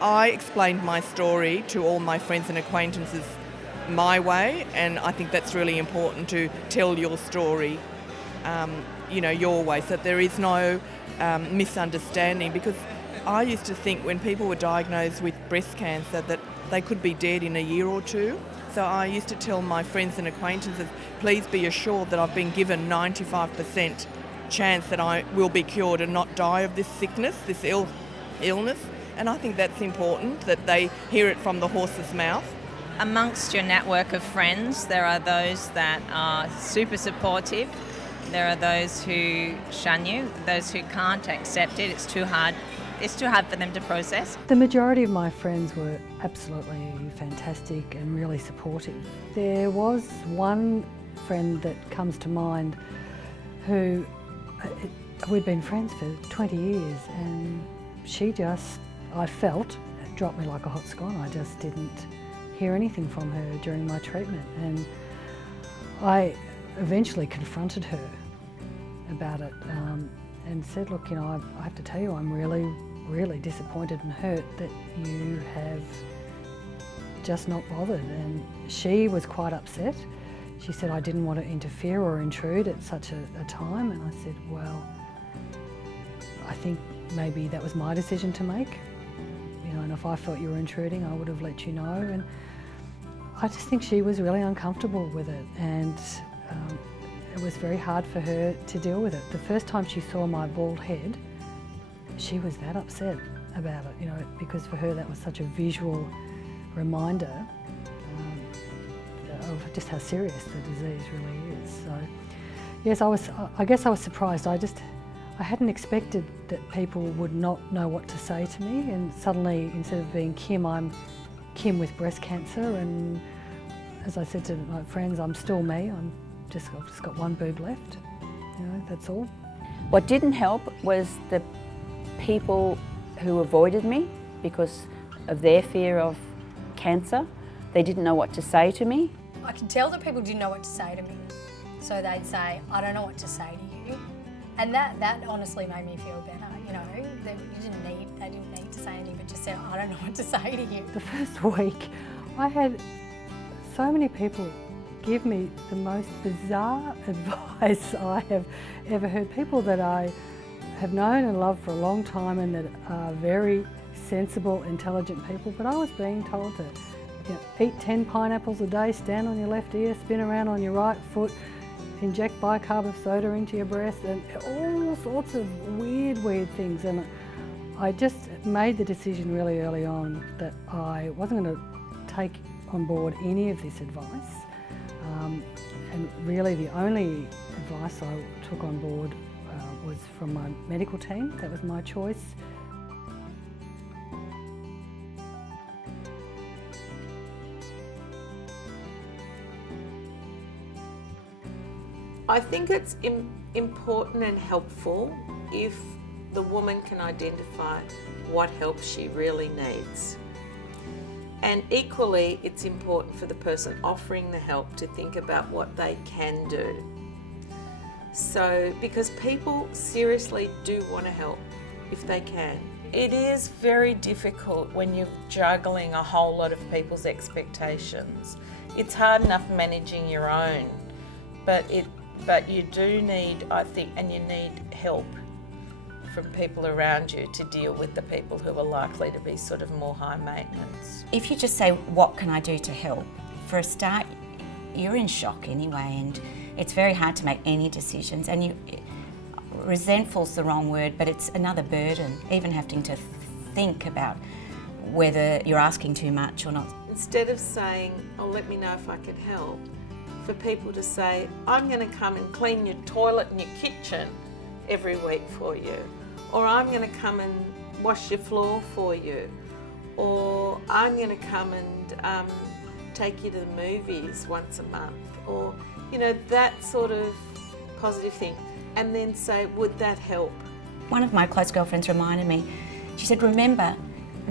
I explained my story to all my friends and acquaintances my way, and I think that's really important, to tell your story, your way, so that there is no misunderstanding. Because I used to think when people were diagnosed with breast cancer that they could be dead in a year or two. So I used to tell my friends and acquaintances, please be assured that I've been given 95% chance that I will be cured and not die of this sickness, this illness. And I think that's important, that they hear it from the horse's mouth. Amongst your network of friends, there are those that are super supportive. There are those who shun you, those who can't accept it. It's too hard for them to process. The majority of my friends were absolutely fantastic and really supportive. There was one friend that comes to mind who, we'd been friends for 20 years, and she just, I felt, it dropped me like a hot scone. I just didn't hear anything from her during my treatment, and I eventually confronted her about it and said, look, I have to tell you, I'm really disappointed and hurt that you have just not bothered. And she was quite upset. She said, I didn't want to interfere or intrude at such a time. And I said, well, I think maybe that was my decision to make. And if I felt you were intruding, I would have let you know. And I just think she was really uncomfortable with it, and it was very hard for her to deal with it. The first time she saw my bald head, she was that upset about it, because for her that was such a visual reminder of just how serious the disease really is. So, yes, I guess I was surprised. I hadn't expected that people would not know what to say to me, and suddenly, instead of being Kim, I'm Kim with breast cancer. And as I said to my friends, I'm still me. I've just got one boob left. That's all. What didn't help was the people who avoided me because of their fear of cancer. They didn't know what to say to me. I could tell that people didn't know what to say to me. So they'd say, I don't know what to say to you. And that honestly made me feel better, they didn't need to say anything, but just said, I don't know what to say to you. The first week, I had so many people give me the most bizarre advice I have ever heard. People that I have known and loved for a long time and that are very sensible, intelligent people, but I was being told to eat 10 pineapples a day, stand on your left ear, spin around on your right foot, inject bicarb of soda into your breast, and all sorts of weird things. And I just made the decision really early on that I wasn't going to take on board any of this advice. And really the only advice I took on board was from my medical team. That was my choice. I think it's important and helpful if the woman can identify what help she really needs. And equally, it's important for the person offering the help to think about what they can do. So, because people seriously do want to help if they can. It is very difficult when you're juggling a whole lot of people's expectations. It's hard enough managing your own, but you do need, I think, and you need help from people around you to deal with the people who are likely to be sort of more high maintenance. If you just say, what can I do to help? For a start, you're in shock anyway, and it's very hard to make any decisions. And resentful's the wrong word, but it's another burden, even having to think about whether you're asking too much or not. Instead of saying, oh, let me know if I can help, for people to say, I'm going to come and clean your toilet and your kitchen every week for you, or I'm going to come and wash your floor for you, or I'm going to come and take you to the movies once a month, or that sort of positive thing, and then say, would that help? One of my close girlfriends reminded me, she said, remember,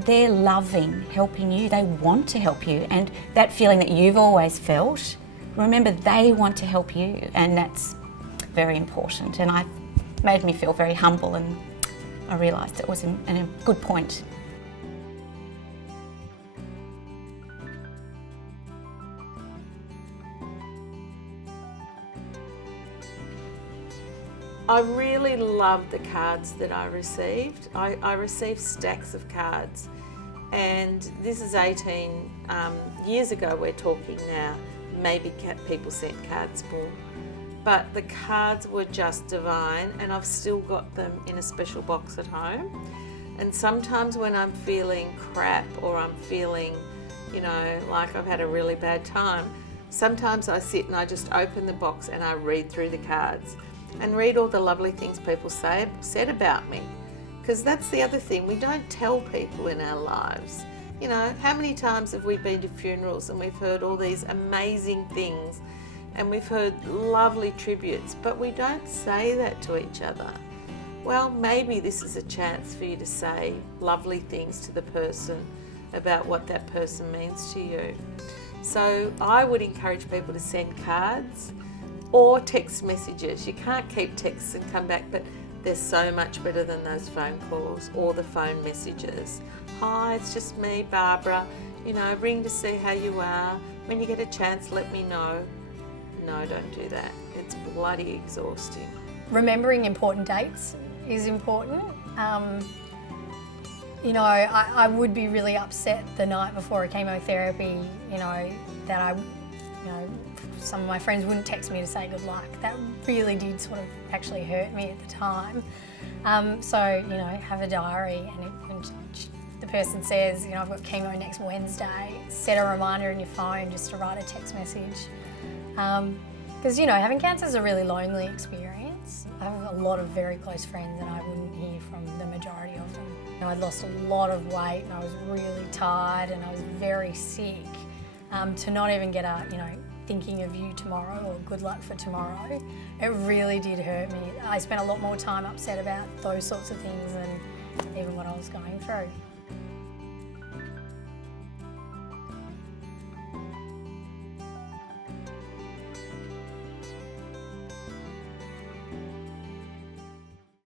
they're loving helping you, they want to help you, and that feeling that you've always felt, remember they want to help you, and that's very important. And it made me feel very humble, and I realised it was a good point. I really loved the cards that I received. I received stacks of cards, and this is 18 years ago we're talking now. Maybe people sent cards more. But the cards were just divine, and I've still got them in a special box at home. And sometimes when I'm feeling crap or I'm feeling, you know, like I've had a really bad time, sometimes I sit and I just open the box and I read through the cards and read all the lovely things people said about me. Because that's the other thing, we don't tell people in our lives. You know, how many times have we been to funerals and we've heard all these amazing things and we've heard lovely tributes, but we don't say that to each other. Well, maybe this is a chance for you to say lovely things to the person about what that person means to you. So I would encourage people to send cards or text messages. You can't keep texts and come back, but they're so much better than those phone calls or the phone messages. Hi, it's just me, Barbara. You know, ring to see how you are. When you get a chance, let me know. No, don't do that. It's bloody exhausting. Remembering important dates is important. You know, I would be really upset the night before a chemotherapy, you know, that some of my friends wouldn't text me to say good luck. That really did sort of actually hurt me at the time. So, you know, have a diary, and when the person says, you know, I've got chemo next Wednesday, set a reminder in your phone just to write a text message. Because, you know, having cancer is a really lonely experience. I have a lot of very close friends and I wouldn't hear from the majority of them. You know, I'd lost a lot of weight and I was really tired and I was very sick. To not even get a, you know, thinking of you tomorrow or good luck for tomorrow, it really did hurt me. I spent a lot more time upset about those sorts of things than even what I was going through.